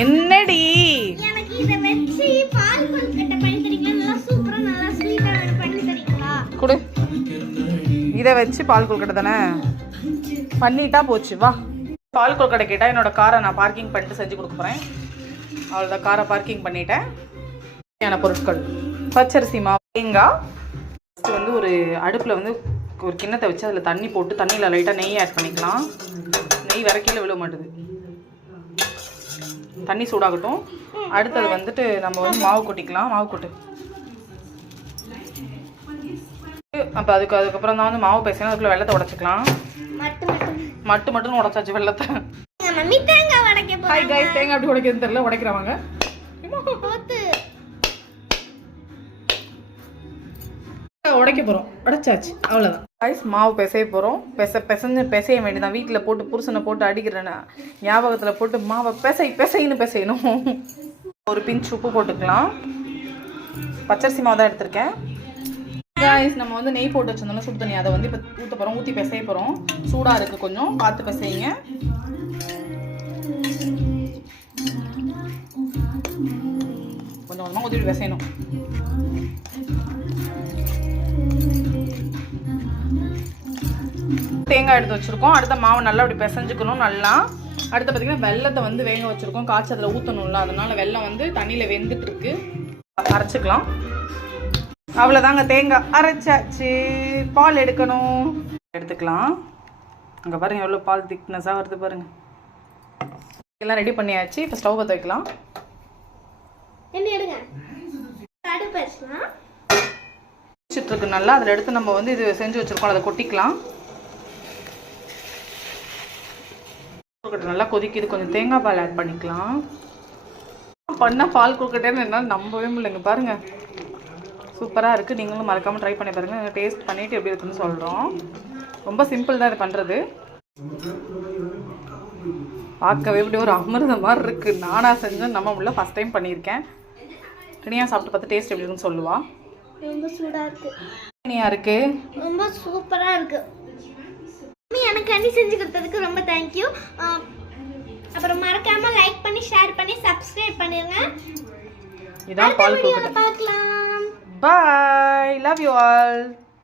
என்னடி எனக்கு இத வெச்சி பால் கொழுக்கட்டை பண்ணி தரீங்களா? நல்லா சூப்பரா நல்லா ஸ்வீட்டா பண்ணி தரீங்களா? குடு. இத வெச்சி பால் கொழுக்கட்டை தானே பண்ணிட்டா போச்சு. வா, பால் கொழுக்கட்டை கேட்டா என்னோட காரை நான் பார்க்கிங் பண்ணிட்டு செஞ்சு கொடுக்க போறேன். அவ்வளோதான், காரை பார்க்கிங் பண்ணிட்டேன். தேவையான பொருட்கள்: பச்சரிசி மாவு, தேங்காய். ஃபஸ்ட்டு வந்து ஒரு அடுப்பில் வந்து ஒரு கிண்ணத்தை வச்சு அதில் தண்ணி போட்டு தண்ணியில் லைட்டாக நெய் ஆட் பண்ணிக்கலாம். நெய் வேற கீழே விழ மாட்டுது. தண்ணி சூடாகட்டும். அடுத்தது வந்துட்டு நம்ம வந்து மாவு கொட்டிக்கலாம். மாவு கொட்டு. அப்போ அதுக்கப்புறம் தான் வந்து மாவு பேசணும். அதுக்குள்ளே வெள்ளத்தை உடச்சிக்கலாம். மட்டும் உடச்சாச்சு வெள்ளத்தை. ஹாய் கைஸ், தேங்காய் அப்படி உடைக்கிறது தெரியல, உடைக்கிறவங்க உடைக்க போகிறோம். உடைச்சாச்சு, அவ்வளோதான். கைஸ், மாவு பிசைய போகிறோம். பிசைய வேண்டியதான். வீட்டில் போட்டு புருஷனை போட்டு அடிக்கிறேன்னா ஞாபகத்தில் போட்டு மாவை பிசையணும். ஒரு பிஞ்ச் உப்பு போட்டுக்கலாம். பச்சரிசி மாவு தான் எடுத்திருக்கேன். கைஸ், நம்ம வந்து நெய் போட்டு வச்சிருந்தோம்னா சுடு தண்ணி, அதை வந்து இப்போ ஊற்ற போகிறோம். ஊற்றி பிசைய போகிறோம். சூடாக இருக்குது, கொஞ்சம் பார்த்து பிசைங்க. கொஞ்சம் கொஞ்சமாக ஊற்றி பிசையணும். தேங்காய் எடுத்து வச்சுருக்கோம். அடுத்த மாவு நல்லா அப்படி பிசைஞ்சுக்கணும். நல்லா அடுத்து பார்த்திங்கன்னா வெள்ளத்தை வந்து வேக வச்சுருக்கோம். காய்ச்சி அதில் ஊற்றணும்ல, அதனால் வெள்ளம் வந்து தண்ணியில் வெந்துட்டு இருக்கு. அரைச்சிக்கலாம். அவ்வளோதாங்க, தேங்காய் அரைச்சாச்சு. பால் எடுத்துக்கலாம். அங்கே பாருங்கள் எவ்வளோ பால் திக்னஸாக வருது பாருங்கள். எல்லாம் ரெடி பண்ணியாச்சு. இப்போ ஸ்டவ் பற்ற வைக்கலாம். வச்சுட்ருக்கு நல்லா. அதில் எடுத்து நம்ம வந்து இது செஞ்சு வச்சுருக்கோம், அதை கொட்டிக்கலாம். நல்லா கொதிக்குது. கொஞ்சம் தேங்காய் பால் ஆட் பண்ணிக்கலாம். பண்ணால் பால் கொழுக்கட்டைன்னு என்னால் நம்பவே முடியலைங்க. பாருங்கள், சூப்பராக இருக்குது. நீங்களும் மறக்காமல் ட்ரை பண்ணி பாருங்கள். டேஸ்ட் பண்ணிவிட்டு எப்படி இருக்குன்னு சொல்கிறோம். ரொம்ப சிம்பிள் தான் இது பண்ணுறது. பார்க்கவே இப்படி ஒரு அமிர்தம் மாதிரி இருக்குது. நானாக செஞ்சேன், நம்ம உள்ள ஃபஸ்ட் டைம் பண்ணியிருக்கேன். கிணியாக சாப்பிட்டு பார்த்து டேஸ்ட் எப்படி இருக்குன்னு சொல்லுவா. ரொம்ப சூடாக இருக்குது. கிணியாக இருக்குது, ரொம்ப சூப்பராக இருக்குது. எனக்கு அண்ணி செஞ்சு கொடுத்ததுக்கு ரொம்ப தேங்க்யூ. அப்புறம் மறக்காம லைக் பண்ணி ஷேர் பண்ணி சப்ஸ்கிரைப் பண்ணிருங்க. இதான் பால் கொழுக்கட்டை. பார்க்கலாம். Bye. Love you all.